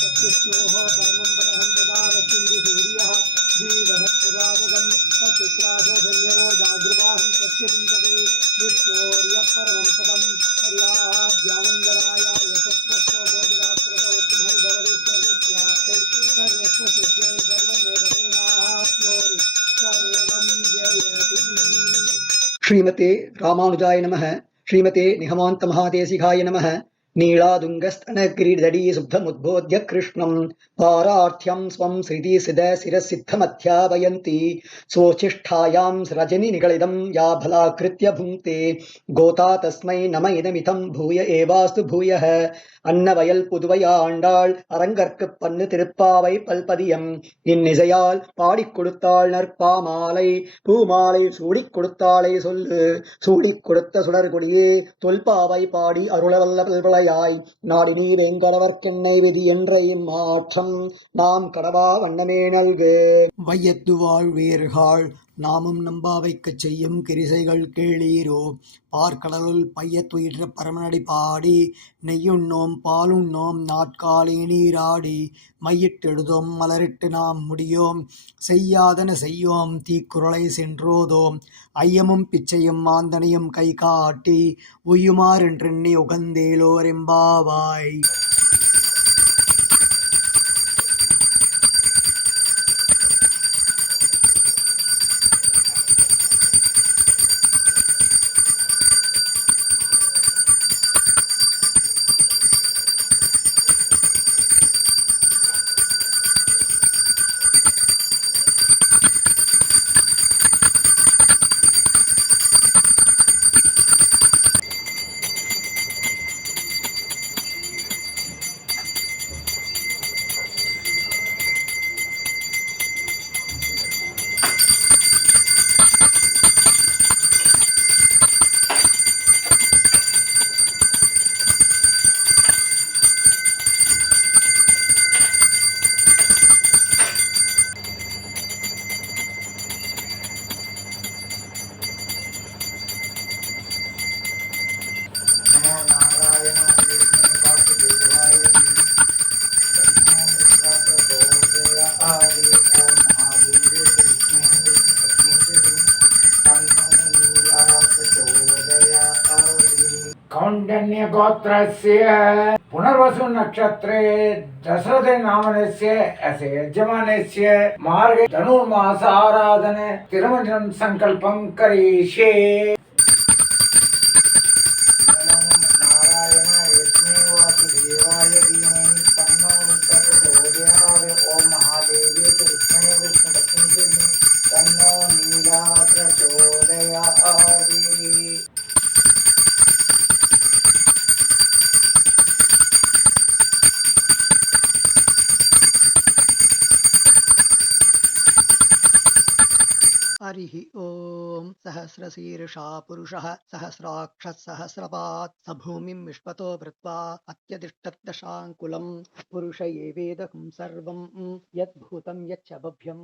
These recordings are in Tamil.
सत्विष्णोः परमं पदहं प्रदारतिं सूर्यः जीवनपुरादं तत्पुत्रासो संयमो जागृवाहं सत्यनिन्दते विष्णोर्यः परमं पदं पर्याभ्यानन्दराय यशस्वस्तो मोदिरात्रतोत्तमहरिभवति सर्वस्याप्तै सर्वस्वसिद्ध्यै सर्वमेव तेनाप्नोति सर्वं जयति। श्रीमते रामानुजाय नमः। श्रीमते निगमान्त महादेशिकाय नमः। नीलादुङ्गस्तनगिरिदडी शुद्धमुद्बोध्य कृष्णं पारार्थ्यं स्वं शिरसिद्धमध्यापयन्ति स्वोच्छिष्ठायां रजनी निगलितं या भलाकृत्य भुङ्क्ते गोता तस्मै नम इदमितं भूय एवास्तु भूयः अन्नवयल புதுவை ஆண்டாள் அரங்கற்கு பன்னு திருப்பாவை பல்பதியம் இந்நிசையால் பாடிக் கொடுத்தாள் நற்பாமாலை பூமாலை சூடிக் கொடுத்தாளை சொல்லு சூடிக் கொடுத்த சுடர்கொடியே தொல்பாவை பாடி அருளவல்ல பல்வளையாய் நாடி நீரெங்கடவர்க்கும் நைவிதி என்ற இம்மாற்றம் நாம் கடவா வண்ணமே நல்கே. வையத்து வாழ்வீர்கள் நாமும் நம்பாவைக்கச் செய்யும் கிரிசைகள் கேளீரோ பார்க்கடலுள் பையத்துயிற்ற பரமனடி பாடி நெய்யுண்ணோம் பாலுண்ணோம் நாட்காலே நீராடி மையிட்டெழுதோம் மலரிட்டு நாம் முடியோம் செய்யாதன செய்யோம் தீக்குறளை சென்றோதோம் ஐயமும் பிச்சையும் மாந்தனையும் கை காட்டி உய்யுமாறென்றெண்ணி உகந்தேலோரெம்பாவாய். कौण्डिन्य गोत्रस्य पुनर्वसु नक्षत्रे दशरथ नामनस्य अस्य यजमानस्य मार्गे धनुर्मास आराधन तिरुमञ्जनं संकल्पं करिष्ये. ओम महादेवी विष्णु विष्णु तन्नो नीला प्रचोदयात्. हरिः ओम सहस्रशीर्षा पुरुषः सहस्राक्षः सहस्रपात् स भूमिं विश्वतो भृत्वा अत्यतिष्ठद्दशाङ्कुलं पुरुष एवेदकं सर्वं यद्भूतं यच्च भव्यं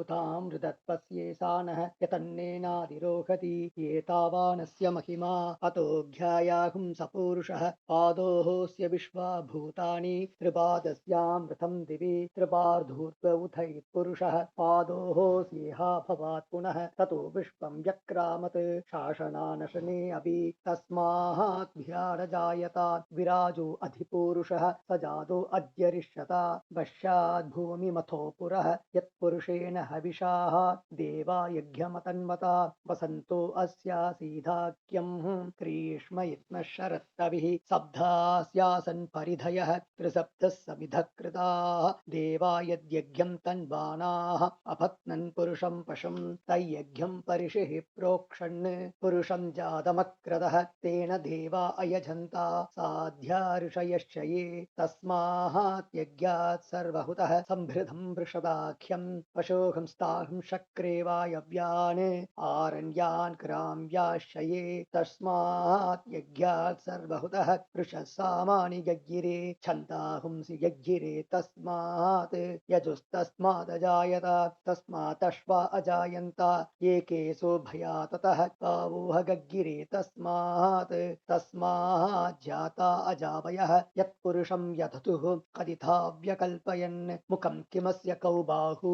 उतामृतत्पस्येषानः यतन्नेनादिरोहति एतावानस्य महिमा अतो ध्यायाहुं स पुरुषः पादोऽस्य विश्वा भूतानि त्रिपादस्यामृतं दिवि त्रिपार्धूर्ध्व उथैत्पुरुषः पादोऽस्येहा भवात् पुनः ततो विश्वं व्यक्रामत् शासनानशने अपि तस्मात् विराडजायतात् विराजो अधिपुरुषः स जातो अद्यरिष्यता पश्चात् भूमिमथो पुरः यत्पुरुषेण हविषाः देवा यज्ञमतन्वता वसन्तो अस्यासीधाख्यं ग्रीष्म इत्मः शरत्तविः सब्धास्यासन् परिधयः त्रिसप्तः समिधः कृताः देवा यद्यज्ञं तन्वानाः अपत्नन् पुरुषं पशुं तय्यज्ञं परिषिः प्रोक्षन् पुरुषं जातमक्रदः तेन देवा अयजन्ता साध्या ऋषयश्चये तस्मात् यज्ञात् सर्वहुतः संभृतं वृषदाख्यं पशोहं स्ताहं शक्रे वायव्यान् आरण्यान् ग्राम्याश्चये तस्मात् यज्ञात् सर्वहुतः वृषः सामानि यज्ञिरे छन्दाहुंसि यज्ञिरे तस्मात् यजुस्तस्मादजायत तस्मात् अश्वा अजायन्त एकेषु भया ततः गावोह गग्गिरे तस्मात् जाता अजावयः यत्पुरुषं यथतुः कदिथा व्यकल्पयन् मुखं किमस्य कौ बाहु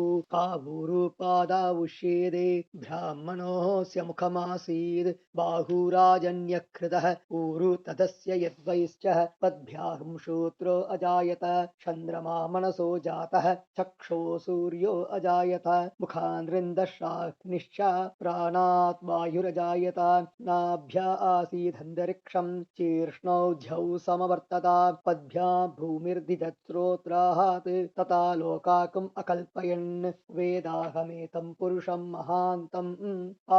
कावूरुपादावुष्येदे ब्राह्मणोऽस्य मुखमासीद् बाहुराजन्यकृतः ऊरु तदस्य यद्वैश्च पद्भ्यां शूत्रो अजायत चन्द्रमा मनसो जातः चक्षो सूर्यो अजायत मुखान्रिन्दशाग्निश्च प्राणात् वायुरजायत नाभ्या आसीदन्तरिक्षं शीर्ष्णौध्यौ समवर्तत पद्भ्यां भूमिर्दिजत्रोत्रात् तथा लोकाकम् अकल्पयन् वेदाहमेतं पुरुषं महान्तम्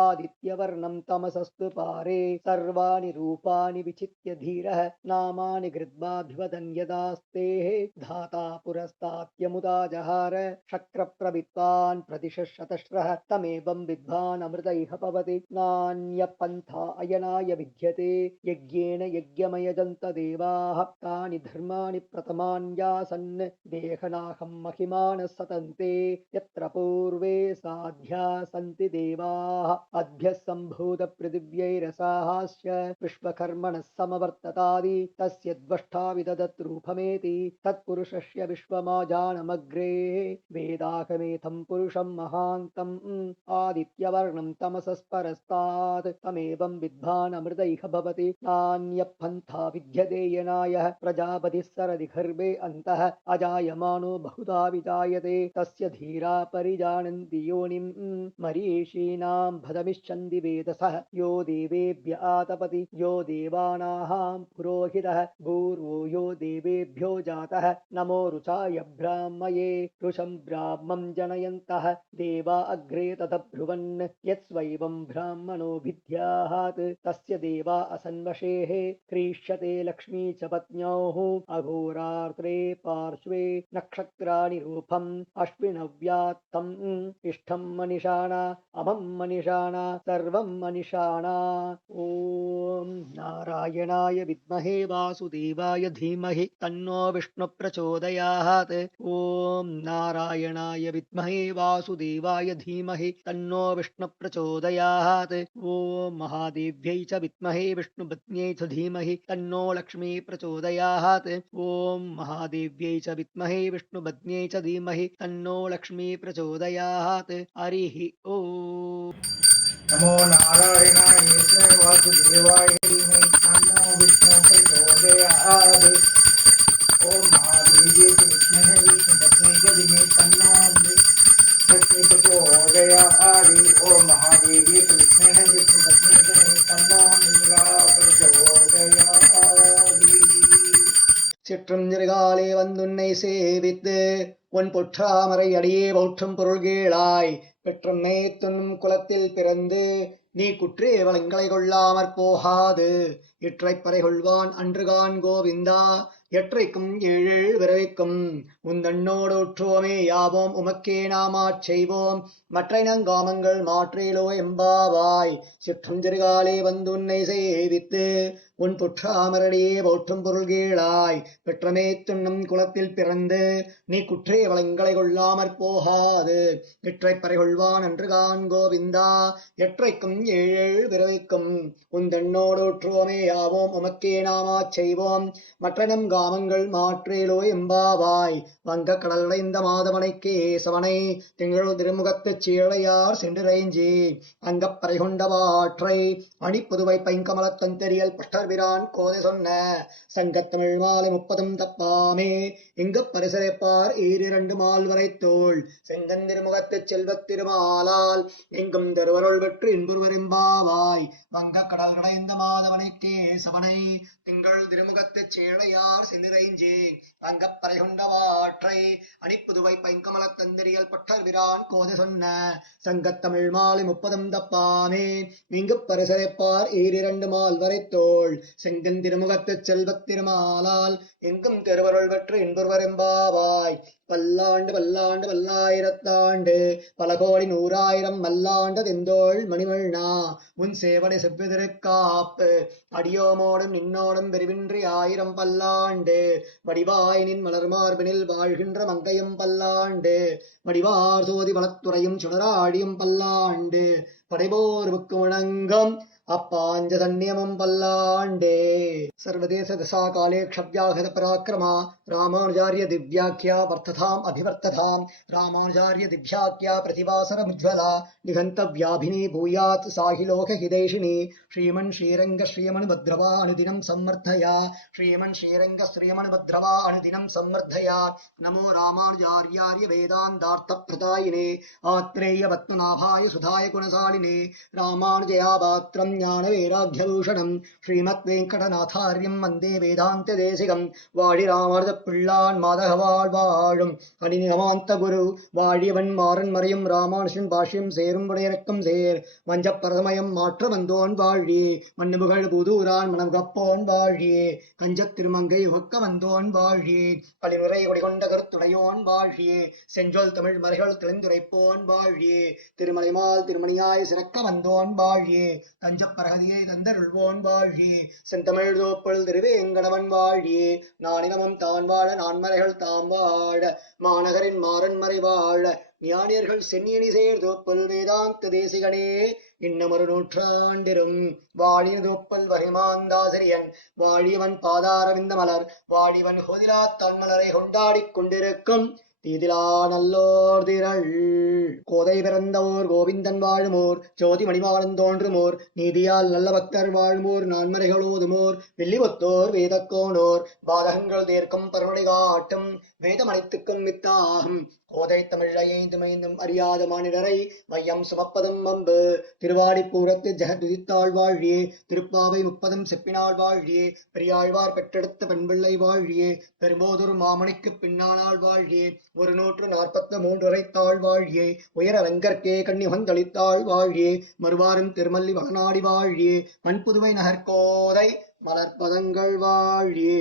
आदित्यवर्णं तमसस्तु पारे सर्वाणि रूपाणि विचित्य धीरः नामानि कृत्वाभिवदन् यदास्तेः धाता पुरस्तात्यमुदा जहार शक्रप्रविद्वान् प्रतिशतश्रः तमेवं विद्वान् अमृत इह भवति नान्यपन्था अयनाय विद्यते यज्ञेन यज्ञमयजन्त देवाः तानि धर्माणि प्रथमान्यासन् देहनाहं महिमानः सतन्ते यत्र पूर्वे साध्या सन्ति देवाः अद्भ्यः सम्भूत पृथिव्यैरसाहास्य विश्वकर्मणः समवर्ततादि तस्य द्वष्टा विददत् रूपमेति तत्पुरुषस्य विश्वमाजानमग्रे वेदाहमेथं पुरुषं महान्तम् आदित्यवर्णं तमसस्परस्तात् तमेवं विद्वान् अमृत इह भवति नान्यपन्था विद्यते येनायः प्रजापतिः सरदि गर्भे अन्तः अजायमानो बहुधा विजायते तस्य धीरा परिजानन्ति योनिं मरीषीणां भदमिच्छन्ति वेदसः यो देवेभ्य आतपति यो देवानां पुरोहितः पूर्वो यो देवेभ्यो जातः नमो रुचाय ब्राह्मये रुषं ब्राह्मं जनयन्तः देवा अग्रे तदब्रुवन् यत्स्वैवं ब्राह्मणो विद्यात् तस्य देवा असन्वशेः क्रीष्यते लक्ष्मी च पत्न्योः अघोरार्त्रे पार्श्वे नक्षत्राणि रूपम् अश्विनव्यात्तम् इष्टं मनिषाणा अमं मनिषाणा सर्वं मनिषाणा ॐ नारायणाय विद्महे वासुदेवाय धीमहि तन्नो विष्णु प्रचोदयात् ॐ नारायणाय विद्महे वासुदेवाय धीमहि तन्नो विष्णु प्रचोदयात् ॐ महादेव्यै च विद्महे विष्णुपत्न्यै च धीमहि तन्नो लक्ष्मी प्रचोदयात् ॐ महादेव्यै च विद्महे विष्णुपत्न्यै च धीमहि तन्नो लक्ष्मी प्रचोदयात् हरिः ॐ नमो नारायणाय वासुदेवाय धीमहि तन्नो विष्णु प्रचोदयात् ओम महादेव्यै च विद्महे विष्णुपत्न्यै च धीमहि तन्नो लक्ष्मी प्रचोदयात् ओम महादेव्यै च विद्महे विष्णुपत्न्यै च धीमहि तन्नो नीला प्रचोदयात् சிற்றஞ்சிறுகாலே வந்துன்னை சேவித்து உன் பொற்றாமரை அடியே போற்றும் பொருள்கேளாய் பெற்றம்மே துண்ணும் குலத்தில் பிறந்து நீ குற்றே வளங்களை கொள்ளாமற் போகாது இற்றைப்பறை கொள்வான் அன்றுகான் கோவிந்தா எற்றைக்கும் ஏழு விரைக்கும் உந்தன்னோடு உற்றுவோமே யாவோம் உமக்கே நாமாச் செய்வோம் மற்றைனங்காமங்கள் மாற்றேலோ எம்பாவாய் சிற்றஞ்சிறுகாலே வந்துன்னை சேவித்து உன் புற்றாமரடியே போற்றும் பொருள்கேளாய் பெற்றமே துண்ணும் குலத்தில் பிறந்து நீ குற்றே வளங்களை கொள்ளாமற் போகாது இற்றைப்பறை கொள்வான் அன்றுகான் கோவிந்தா எற்றைக்கும் ஏழு விரைக்கும் உந்தன்னோடு உற்றுவோமே யாவோம் உமக்கே நாமாச் செய்வோம் மற்றனம் காமங்கள் மாற்றேலோ எம்பாவாய் வங்க கடலடைந்த மாதவனை கேசவனை திங்கள் திருமுகத்துச் சீழையார் சென்றிறைஞ்சி அங்கப்பறை கொண்டவாற்றை அணிப்புதுவை பைங்கமலத்தன் தெரியல் பஷ்டர்பிரான் கோதை சொன்ன சங்கத்தமிழ் மாலை 30 தப்பாமே இங்கு பரிசரைப்பார் ஈரிரண்டு மால்வரை தோள் செங்கன் திருமுகத்துச் செல்வத் திருமாலால் எங்கும் தருவருள் வெற்று இன்புருவரெம்பாவாய் வங்க கடல் கடைந்த மாதவனை கேசவனை திங்கள் திருமுகத்துச் சீழையார் சென்றிறைஞ்சி அங்கப்பறை கொண்டவாற்றை அணிப்புதுவை பைங்கமலத் தந்தரியல் பட்டர்பிரான் கோதை சொன்ன சங்கத்தமிழ் மாலை 30 தப்பாமே இங்கு பரிசரைப்பார் ஈரிரண்டு மால்வரை தோள் செங்கன் திருமுகத்துச் செல்வத் திருமாலால் எங்கும் திருவருள் வெற்று இன்புருவரெம்பாவாய் பல்லாண்டு பல்லாண்டு பல்லாயிரத்தாண்டு பல கோடி நூறாயிரம் மல்லாண்டு தெந்தோள் மணிவண்ணா உன் சேவனை செவ்விதிருக்காப்பு அடியோமோடும் நின்னோடும் பெருவின்றி ஆயிரம் பல்லாண்டு வடிவாய் நின் மலர் மார்பினில் வாழ்கின்ற மங்கையும் பல்லாண்டு வடிவார் சோதி வளத்துறையும் சுடராடியும் பல்லாண்டு படைபோர்வுக்கு வணங்கம் அப்பாஞ்ச தன்யமும் பல்லாண்டே சர்வதேச தசா காலே க்ஷவ்யாகத பராக்கிரமா ராமானுஜாரிய திவ்யாக்கியா வர்த்ததாம் அபிவர்த்ததாம் ராமானுஜாரிய திவ்யாக்கியா பிரதிவாசரமுஜ்வலா நிகந்தவ்யாபினி பூயாத் சாஹி லோக ஹிதேஷினி ஸ்ரீமன் ஸ்ரீரங்க ஸ்ரீமன் பத்ரவா அனுதினம் சம்மர்த்தயா ஸ்ரீமன் ஸ்ரீரங்க ஸ்ரீமன் பத்ரவா அனுதினம் சம்மர்த்தயா நமோ ராமானுஜார்யாரிய வேதாந்தார்த்த பிரதாயினே ஆத்ரேய பத்மநாபாய சுதாய குணசாலினே ராமானுஜயா பாத்ரம் ஞான வைராக்யபூஷணம் ஸ்ரீமத் வெங்கடநாதாரியம் வந்தே வேதாந்த தேசிகம் வாழி ராமானுஜ பிள்ளான் மாதகவாழ் வாழும் அடிநிகமாந்த குரு வாழியவன் மாறன் மறையும் ராமானுஷன் பாஷ்யம் சேரும் உடையரக்கம் சேர் வஞ்சப்பரதமயம் மாற்ற வந்தோன் வாழியே மண்ணுபுகழ் புதூரான் மனம் கப்போன் வாழியே கஞ்சத் திருமங்கை உகக்க வந்தோன் வாழியே பழிமுறை கொடிகொண்ட கருத்துடையோன் வாழியே செஞ்சொல் தமிழ் மறைகள் தெளிந்துரைப்போன் வாழியே திருமலைமால் திருமணியாய் சிறக்க வந்தோன் வாழியே தஞ்ச பரகதியை தந்தருள்வோன் வாழியே செந்தமிழ் தோப்பல் திருவேங்கடவன் வாழியே நானினமும் தான் வாழ நான்மறைகள் தாம் வாழ மாநகரின் மாறன் மறை வாழ ஞானியர்கள் சென்னியணி சேர் தோப்பல் வேதாந்த தேசிகனே இன்னமொரு நூற்றாண்டிரும் வாழின தோப்பல் வகிமாந்தாசிரியன் வாழியவன் பாதாரவிந்த மலர் வாழிவன் ஹோதிலா தன்மலரை கொண்டாடிக் கொண்டிருக்கும் தீதிலா நல்லோர் திரள் கோதை பிறந்தவோர் கோவிந்தன் வாழுமோர் ஜோதி மணிமாலன் தோன்றுமோர் நீதியால் நல்ல பக்தர் வாழ்மோர் நான்மறைகளோதுமோர் வெள்ளிவத்தோர் வேதக்கோனோர் பாதகங்கள் தீர்க்கும் பருணை காட்டும் வேதமனைத்துக்கும் வித்தாகும் கோதை தமிழைந்து மைந்தும் அறியாத மானிடரை மையம் சுமப்பதும் அம்பு திருவாடிப்பூரத்து ஜெகதுதித்தாள் வாழியே திருப்பாவை 30 செப்பினாள் வாழியே பெரியாழ்வார் பெற்றெடுத்த பெண்பிள்ளை வாழியே பெரும்போதொரு மாமணிக்கு பின்னானாள் வாழியே 143 உரைத்தாள் வாழியே உயர ரங்கற்கே கண்ணிவந்தளித்தாள் வாழியே மறுவாரும் திருமல்லி வளநாடி வாழியே மண்புதுவை நகர்கோதை மலர்பதங்கள் வாழியே.